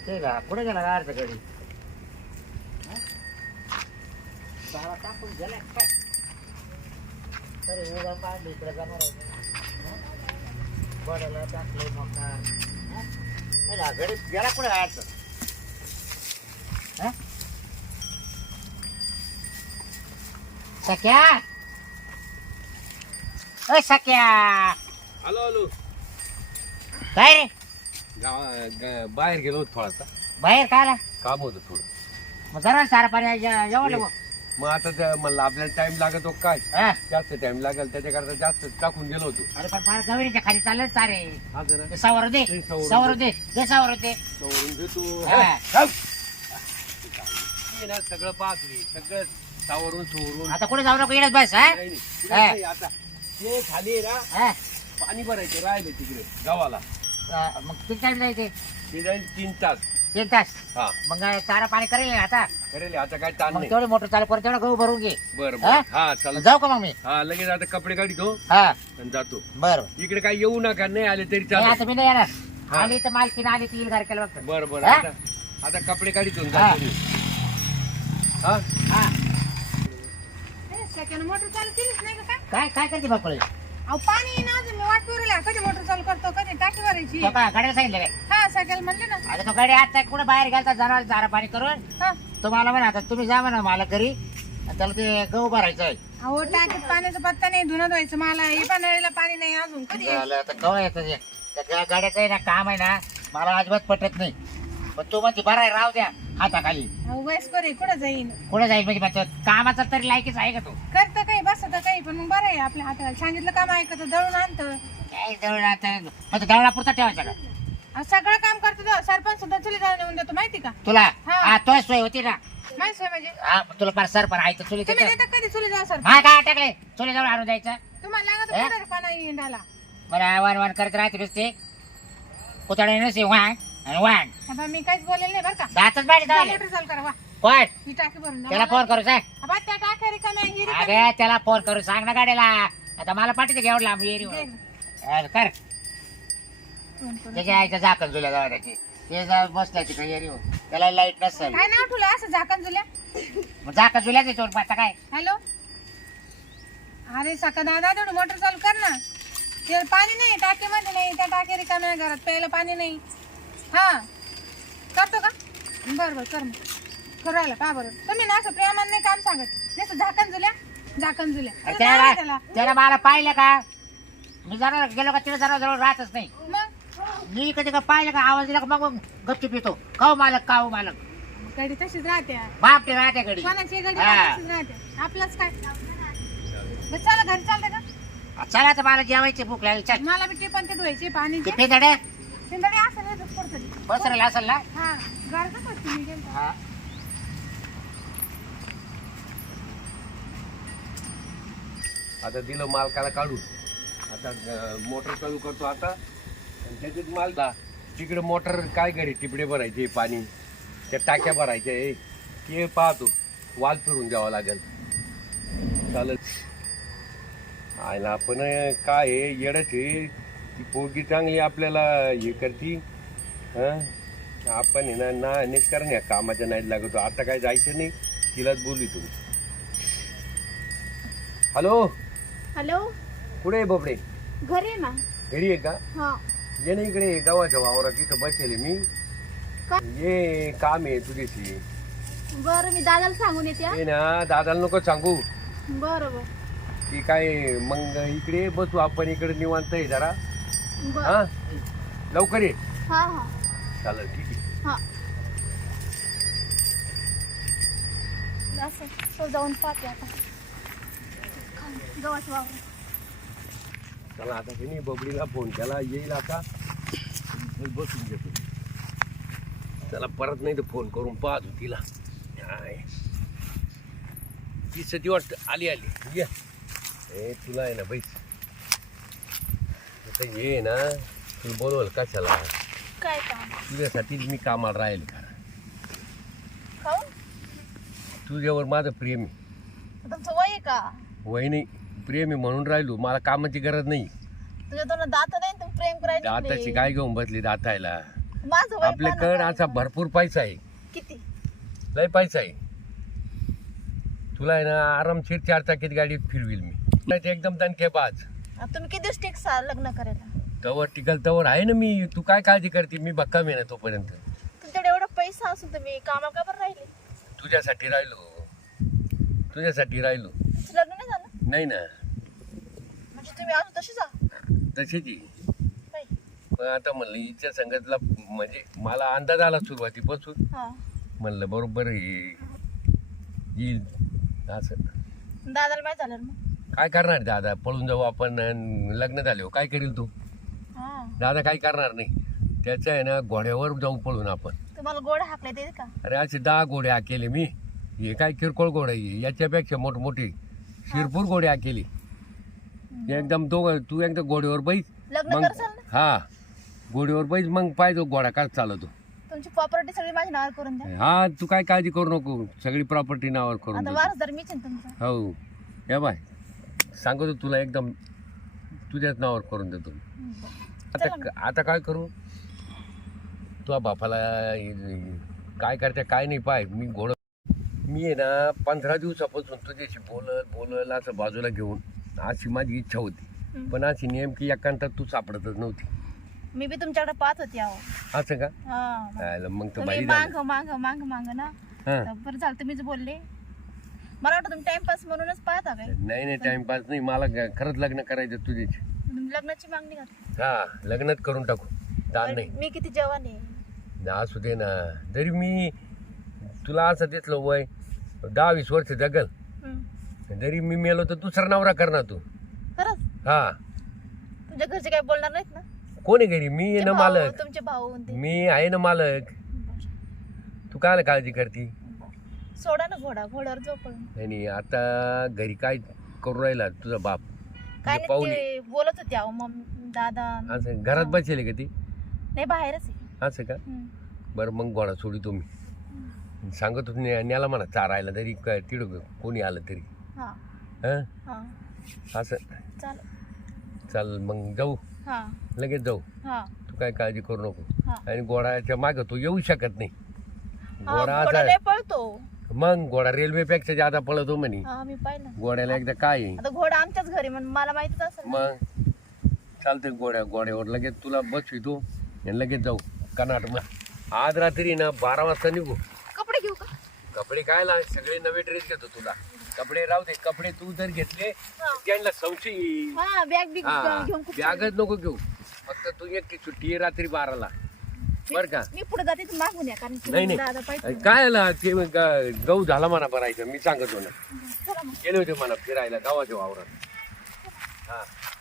ते का कुठे गेला गाडचा गडी सारा टाकून गेला काय तरी उगा पाडली इकडे जाणार बडाला टाकले मोका गडी गेला कुठे गाडचं सख्या अ सख्या आलो आलो काय रे बाहेर गेलो होतो थोडासा बाहेर काय आला काम होतं थोडं मग जरा सारा पाणी जेवढं मग आता म्हणलं आपल्याला टाइम लागत हो काय हा जास्त टाइम लागेल त्याच्याकरता जास्त टाकून गेलो होतो अरे पण फार गवरीच्या खाली चाललं सारे हा जरा ते सावर दे ते सावरून सावर दे दे सावर दे सवरून घेतो हा. हे ना सगळं पाहतोय सगळं सावरून सोवरून आता कुठे जाऊ नको येणच बस हा नाही, पुढे नाही आता ते खाली आहे ना हा? पाणी भरायचे राहिले तिकडे गावाला मग किती टाइम जायचे ते जाईल 3 तास 3 तास हा मग चारा पाणी करेल आता करेल आता काय ताण मग नाही तेवढे मोटर चालू कर तेवढं गहू भरून घे बरं हा? बरं हा चला जाऊ का मग मी हा लगेच आता कपडे काढतो हा आणि जातो बरं इकडे काय येऊ नका नाही आले तरी नाही, चालेल आता मी नाही येणार हा. आली तर मालकीन आली ती येईल घर केलं बघ बरं बरं हा? आता कपडे काढतो हा. जातो मी हा हा सेकंड मोटर चालू केलीच नाही का काय काय काय करते बापळे अहो पाणी येईना अजून मी वाट पुरेला कधी मोटर चालू करतो कधी टाकी भरायची तो काय गाड्याला सांगितलं काय हा सायकल म्हणले ना आता तो गाडी आता कुठे बाहेर गेलता जनावर चारा पाणी करून हा तुम्हाला म्हणा आता तुम्ही जा म्हणा मला घरी आणि त्याला ते गहू भरायचं आहे अहो टाकीत पाण्याचा पत्ता नाही धुणं धुवायचं मला हे पाण्याला पाणी नाही अजून कधी येईल? झालं आता कवा येतं ते त्या गाड्याचं आहे ना काम आहे ना मला अजिबात पटत नाही पण तू म्हणते बरं आहे राहू द्या हाताखाली अहो वयस्कर आहे कुठं जाईन कुठे जाईल म्हणजे म्हणतो कामाचा तरी लायकीच आहे का तू करतं काही बसत काही पण मग बरं आहे आपल्या हाताला सांगितलं काम ऐकतं दळून आणतं काय दळण आता मग दळणापुरता ठेवायचा का अहो, सगळं काम करतो तेव्हा सरपंच सुद्धा चुली जाऊन येऊन देतो माहिती का तुला हा. हा तो सोय होती ना माहिती आहे म्हणजे हा तुला फार सर पण आहे तर चुली तुम्ही तिथं. देता कधी चुली जाऊ सर हा काय टाकले चुली जवळ आणून द्यायचं तुम्हाला लागत हे? कुठं पाणी इंडाला मला वाण वाण करत राहते नुसते कुतडे नसते वाण आणि वाण आता मी काहीच बोलेल नाही बरं का दातच बाहेर जा, जाऊ मोटर चालू करा वा कोण ही टाकी भरून द्या त्याला मला. फोन करू सांग अबा, त्या टाक्या रिकाम्या ही रिकामी. अरे त्याला फोन करू सांग ना गाडीला आता मला पाठीते घेऊन लांब येरी दे. कर फोन करून. त्याच्या आईचं झाकण जुल्या जाऊ त्याची ते बसल्या तिकडे येरी त्याला लाईट नसेल काय नाव ठेवलं असं झाकण जुल्या मग झाकण जुल्या त्याच्यावर आता काय हॅलो अरे सका दादा तेवढं मोटर चालू कर ना ते पाणी नाही टाकीमध्ये नाही त्या टाकी रिकाम्या घरात प्यायला पाणी नाही हा करतो का बरं बरं कर मग करायला का बरं तुम्ही ना असं प्रेमाने नाही काम सांगत जसं झाकण जुल्या अरे त्याला जाऊ दे त्याला त्याला मला पाहिलं का मी जरा गेलो का तिला जरा जवळ राहतच नाही मग मी कधी का पाहिलं का आवाज दिला का मग गपचूप येतो काऊ मालक गाडी तशीच राहते बापटे राहते घडी कोणाची गाडी हा. तशीच राहते आपलंच काय बरं, चला घरी चालते का चला तर मला जेवायची भूक लागली चल मला बी टिपण ते धुवायचे पाणी ते पेदडे शिंदडी असं नाही तर पडतं. बसरेल असेल ना हा गाडीतच होती मी गेलतो. हा. आता दिलं मालकाला काढून आता मोटर चालू करतो आता आणि त्याच्यात माल दा तिकडे मोटर काय घरी टिपडे भरायचे पाणी त्या टाक्या भरायच्या ते पाहतो वाल फिरून द्यावा लागेल चालत आयला आपण काय आहे येडच आहे ती पोरगी चांगली आपल्याला हे करती हं आपण आहे ना अनेक करण्या कामाच्या नाही लागतो आता काय जायचं नाही तिलाच बोलू तुम्ही हॅलो हॅलो कुठे आहे बोबडे घरी आहे ना घरी आहे का हा ये ना इकडे गावाच्या वावरात इथं बसेल मी का? ये काम आहे तुझ्याशी बरं मी दादाला सांगून येते हा. ये ना दादाला नको सांगू बरं बरं की काय मग इकडे बसू आपण इकडे निवांत आहे जरा बरं हा लवकर ये हा हा चालेल ठीक आहे हा असं तो जाऊन पाहते आता गव्हाचं वावर चला आता की नाही बबडीला फोन केला येईल आता बसून घेतो चला परत नाही तर फोन करून पाहतो तिला हाय. ती सती वाटत आली ये ए तुला आहे ना बैस आता ये ना तुला बोलवल कशाला काय काम तुझ्यासाठी मी कामाला राहील का खाऊ तुझ्यावर माझं प्रेम आहे तुमचं वय आहे का वय नाही प्रेम आहे म्हणून राहिलो मला कामाची गरज नाही तुझ्या दोन दात नाही तुम्ही प्रेम करायला दाताची काय घेऊन बसली दातायला माझं वय आपल्याकडे असा भरपूर पैसा आहे, किती? लय पैसा आहे. तुला आहे ना आरामशीर 4 चाकीत गाडीत फिरविल मी. नाही ते एकदम दणकेबाज. तुम्ही किती दिवस टिक लग्न करायला? तवर टिकल तवर आहे ना मी. तू काय काळजी करते? मी भक्कम आहे ना तोपर्यंत. तुमच्याकडे एवढा पैसा असून तुम्ही कामाला का बरं राहिले? तुझ्यासाठी राहिलो. तुमचं लग्न नाही झालं? नाही ना, म्हणजे तुम्ही अजून तशीच आहात? तशीच आहे. बाई. पण आता म्हणलं हिच्या संगतला म्हणजे मला अंदाज आला सुरुवातीपासून. हा. म्हणलं बरोबर येईल असं. दादाला माहित झालं ना मग? काय करणार दादा? पळून जाऊ आपण आणि लग्न झाले काय करील तू? हा. दादा काय करणार नाही. त्याचं आहे ना घोड्यावर जाऊ पळून आपण. तुम्हाला गोड हाकले देते का? अरे असे 10 घोडे केले मी. हे काय किरकोळ घोडे आहे, याच्यापेक्षा मोठमोठी शिरपूर घोडे केली. एकदम तू एकदा घोड्यावर बैस. लग्न मग करसाल ना? हा घोड्यावर बैस, मग पाहिजे घोडा काय चालवतो. तुमची प्रॉपर्टी सगळी माझ्या नावावर करून द्या. हा तू काय काळजी करू नको, सगळी प्रॉपर्टी नावावर करून आता दे. वारसदार मीच आहे ना तुमचा. हो या बाय सांगतो तुला एकदम तुझ्याच नावावर करून देतो. आता काय करू? तुझ्या बापाला काय करते काय नाही पाय. मी आहे ना 15 दिवसापासून तुझ्याशी बोलल असं बाजूला घेऊन अशी माझी इच्छा होती. पण अशी नेमकी एकांतात तू सापडतच नव्हती. मी बी तुमच्याकडे पाहत होती अहो. असं का? हा. मग तर तुम्ही बाई मांग ना. हा. बरं झालं तुम्हीच बोलले. मला वाटतं तुम्ही टाइमपास म्हणूनच पाहता काय? नाही टाइमपास नाही. मला खरंच लग्न करायचं तुझ्याशी. तुम्ही लग्नाची मागणी घातली. हा लग्नच करून टाकू. दान नाही मी किती जवान आहे. असू दे ना. जरी मी तुला असं देतलं वय 10-20 वर्ष जगल, जरी मी मेलो तर दुसरा नवरा करणार तू. खरंच? हा तुमच्या घरचे काही बोलणार नाहीत ना? कोणी घरी? मी आहे ना मालक. तुमचे भाऊ आणि ते. मी आहे ना मालक. तू काय काळजी करती? सोडा ना घोड्यावर झोपळून. नाही आता घरी काय करू राहिला तुझा बाप? काय तुझे नाही पाहुणे ते बोलत होते अहो दादा. असं घरात बसेल का ती? नाही बाहेरच आहे. असं का? बरं मग घोडा सोडी तुम्ही सांगत होत न्याला म्हणा चारायला, तरी तिड कोणी आलं तरी. हा. हं हा. असं चालेल. चाल मग जाऊ. हा. लगेच जाऊ. हा. तू काय काळजी करू नको. हा. आणि घोडाच्या माग तू येऊ शकत नाही. हा, घोडा घोडा लय पळतो. मग घोडा रेल्वेपेक्षा जादा पळतो म्हणे. हा मी पाहिलं. घोड्याला एकदा काय आहे. आता घोडा आमच्याच घरी म्हणून मला माहितीच असेल ना. मग चालतंय घोड्यावर लगेच तुला बसवितो आणि लगेच जाऊ कर्नाटक. आज रात्री ना 12 वाजता निघू. कपडे घेऊ का? कपडे काय ला सगळे नवे ड्रेस घेतो तुला. कपडे राहू दे. कपडे तू जर घेतले त्यांना संशय येईल. हा बॅग बिग हा घेऊन खूप बॅगच नको घेऊ. फक्त तू एकटी सुट्टी आहे रात्री 12ला बर का? मी पुढे जाते तू मागून या कारण नाही दादा नाही पाहिजे. काय आला ते गहू झाला म्हणा भरायचं. मी सांगतो ना चला मग. गेले होते मला फिरायला गावाच्या वावरात. हा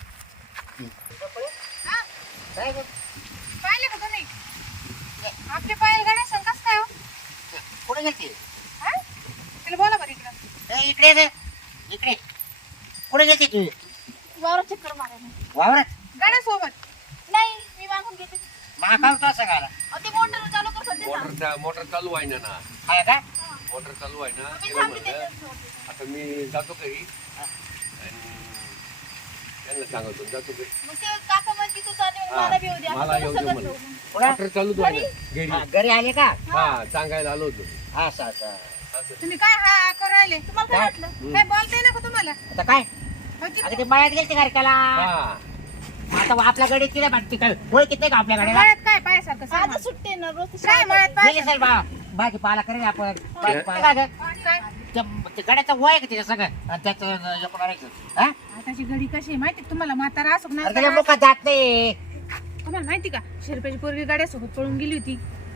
हा. काय गं? पाहिलं का तुम्ही? आपले पायल गाड्या संकाच काय हो? कुठे गेलती? हा? तिला बोला बरं इकडं. इकडे ये. इकडे कुठे गेलती तू? वावरात चक्कर मारायला. वावरात? गाड्या सोबत. नाही मी मागून घेते. माका होता सगळा. अहो, ते मोटर चालू करत होते ना. मोटर चालू आहे ना. काय का? मोटर चालू आहे ना. मी तिला थांबते म्हणलं त्याच्यासोबत. आता मी जातो घरी आणि त्यांना सांगतो जातो घरी. मग ते काका म्हणते तू चालली मग हा, मला बी येऊ दे. मला आपण येऊ दे सगळं म्हणून. घेऊ. पुढं? मोटर चालूच आहे ना घरी. हा, घरी आले का? हा सांगायला आलो होतो. असं असं. असं तुम्ही काय हा करू राहिले? तुम्हाला काय काय? वाटलं? काय बोलताय ना का तुम्हाला? आता काय? हो की? अगं ते मळ्यात गेलते कार्यक्रमाला. हा आता आपल्या गाडी तिला म्हणते काय होय किती का आपल्या गाडीला? मळ्यात काय पायासारखं आज सामान? सुट्टी आहे ना रोज ती काय शाळेत मळ्यात जाते. गेली पाय? सर भाजीपाला करेल आपण. भाजीपाला काय गं? काय? ते गाड्याचं वय आहे का तिच्या सगळं आणि त्याचं आपण आणायचं. हा? आताची घडी कशी आहे माहिती का तुम्हाला? म्हातारा असो अरे त्याच्या ना मुखात जात नाही. तुम्हाला माहिती का? शिरपेची पोरगी गाड्यासोबत पळून गेली होती.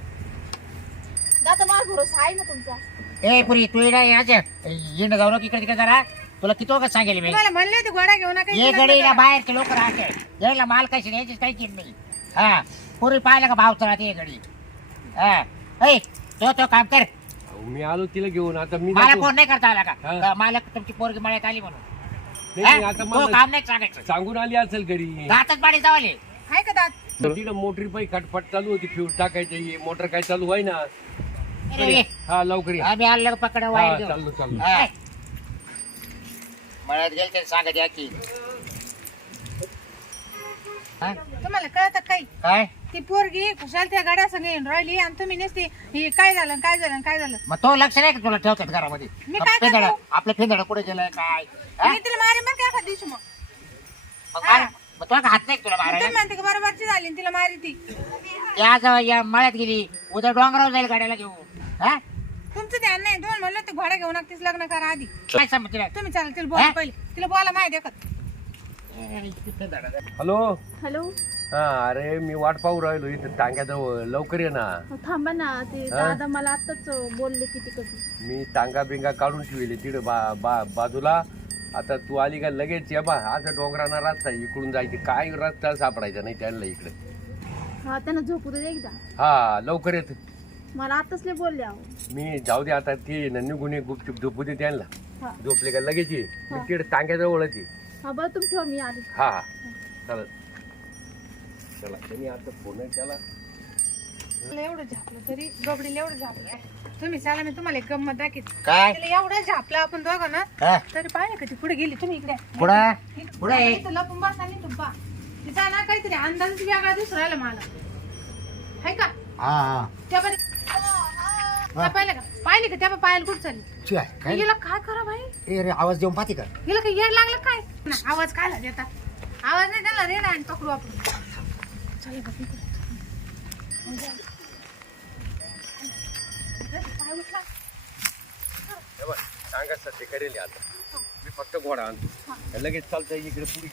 दादा माझा भरोसा आहे ना तुमचा. ए पुरी तू येणं जाऊ नको इकडे जरा. तुला किती वगैरे सांगेल मी. तुम्हाला म्हणले होते गोडा घेऊ नका. ये गडीला बाहेरचे लोक राहते. यायला माल कशी द्यायची काही चिड नाही. हा पूर्वी पाहिलं का भाव चढा ते गडी. हा ऐ तो काम कर. मी आलो तिला घेऊन. आता मी मला जातो. फोन नाही करता आला का? हा. का मालक तुमची पोरगी मळ्यात आली म्हणून. नाही, नाही, हा? आता तो मला काम नाही सांगायचं. सांगून आली असेल घरी. दातच पाणी जावले. आहे का दात? तिला मोटरी पाई खटपट चालू होती. फ्यूल टाकायची मोटर काय चालू आहे ना. ये. हा लवकर या. आम्ही आलो पकड हा, वायर घेऊन. चाललो हा. मळ्यात गेल ते सांगत या की. हा? तुम्हाला कळत काही? काय ती पोरगी खुशाल त्या गाड्या संग येऊन राहिली आणि तुम्ही नसते हे काय झालं काय झालं काय झालं. मग तो लक्ष नाही का तुला ठेवतात घरामध्ये? मी काय फेंदड करू? आपलं फेंदड कुठे गेलंय काय हा? मी तिला मारे मग काय दिवशी मग मग मार. मग तुला का हात नाही का तुला तुम्ही मारायला? म्हणते की बरोबरची झाली आणि तिला मारी ती. ती आज या मळ्यात गेली, उद्या डोंगरावर जाईल गाड्याला घेऊन. हा तुमचं ध्यान नाही. दोन म्हणलं ते घोडा घेऊन लागतेच लग्न करा आधी. काय समज तिला? तुम्ही चालेल तिला बोला हा? पहिले तिला बोला माहिती देखत. हॅलो हॅलो हा अरे मी वाट पाहू राहिलो इथं टांग्याजवळ लवकर ये ना. थांबा ना ते हा? दादा मला आताच बोलले किती कधी. मी टांगा बिंगा काढून ठेवले तिकडे बाजूला. आता तू आली का लगेच ये बा. असं डोंगराना रस्ता आहे, इकडून जायचे काय रस्ता सापडायचा नाही त्यांना इकडे. हा त्यांना झोपू दे एकदा. हा लवकर येत. मला आताच लय बोलले अहो. मी जाऊ दे आता ती निघून ये गुपचूप झोपू दे त्यांना. हा झोपले का लगेच ये. मी हा. तिकडे टांग्याजवळच आहे. हा बरं तुम्ही ठेवा मी आली. हा हा चालत. चला त्यांनी आता फोन केला. एवढं झापलं तरी गबडीला एवढं झापलं. तुम्ही चला मी तुम्हाला एक गंमत दाखवते. काय तिला एवढं झापलं आपण दोघं ना हा? तरी पाहिलं का ती पुढे गेली. तुम्ही इकडे पुढं? पुढे ये. इथं लपून बसा आणि तुब्बा तिचा ना काहीतरी अंदाजच वेगळा दिसून राहिला मला. हाय का हा हा त्या पाहिलं का पाहिली का त्या पायाला कुठं चालली. शिवाय काय? हिला काय करा भाई. ए रे आवाज देऊन पाहते का? हिला काही येड लागलं काय ना, आवाज कायला देता. आवाज नाही त्याला रेड आणि पकडू आपण. चला का तिकडे. पाय उचला. हे बघ टांगा सध्या करेल आता. मी फक्त घोडा आणतो लगेच चालतं इकडे पुढे.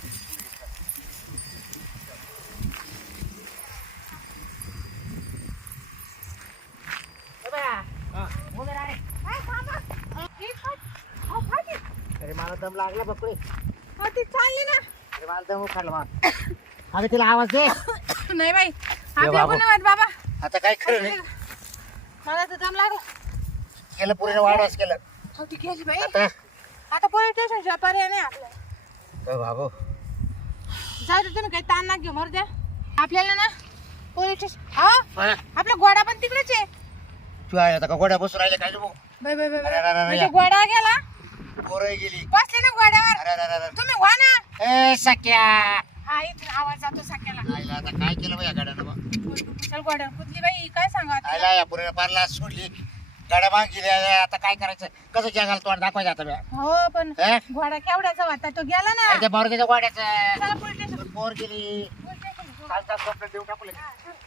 उभे राहा रे. काय थांबा. हे काय? अहो, काय ते? अरे मला दम लागला बकरी. अहो, ती चालली ना. अरे मला दम उखाडला मग. अगं तिला आवाज दे. नाही बाई आपल्या बाबा. पण नाही बाबा. आता काय खरं नाही. मला तर दम लागला. केलं पुरीने वाढवास केलं. अहो, ती गेली बाई. आता आता पोलीस स्टेशनच्या पर्याय नाही आपल्याला. ए बाबू जाऊ दे तुम्ही काही ताण ना घेऊ मर द्या. आपल्याला ना पोलीस स्टेशन हा हा? आपला घोडा पण तिकडेच आहे. तू आहे आता का गोड्या बसून राहिले काय तू? बाई बाई बाई अरे, अरे, अरे, म्हणजे घोडा गेला पोरं गेली. बसले ना घोड्यावर. अरे अरे अरे तुम्ही व्हा ना. ए सख्या. हा इथून आवाज जातो सख्याला. आईला आता काय केलं बाई या गाड्यानं मग? चल घोड्यावर कुठली बाई काय सांगा आता. आईला या पुरीने पारला सोडली. गाड्या माग गेली. आता काय करायचं? कसं जगाला तोंड दाखवायचं आता बे? हो पण हे? घोडा केवढ्याचा होता तो गेला ना. अरे त्या मारुतीच्या गोड्याचं चला पोलीस स्टेशन पोर गेली. Police station. कालचा स्वप्न देऊ टाकू लगेच.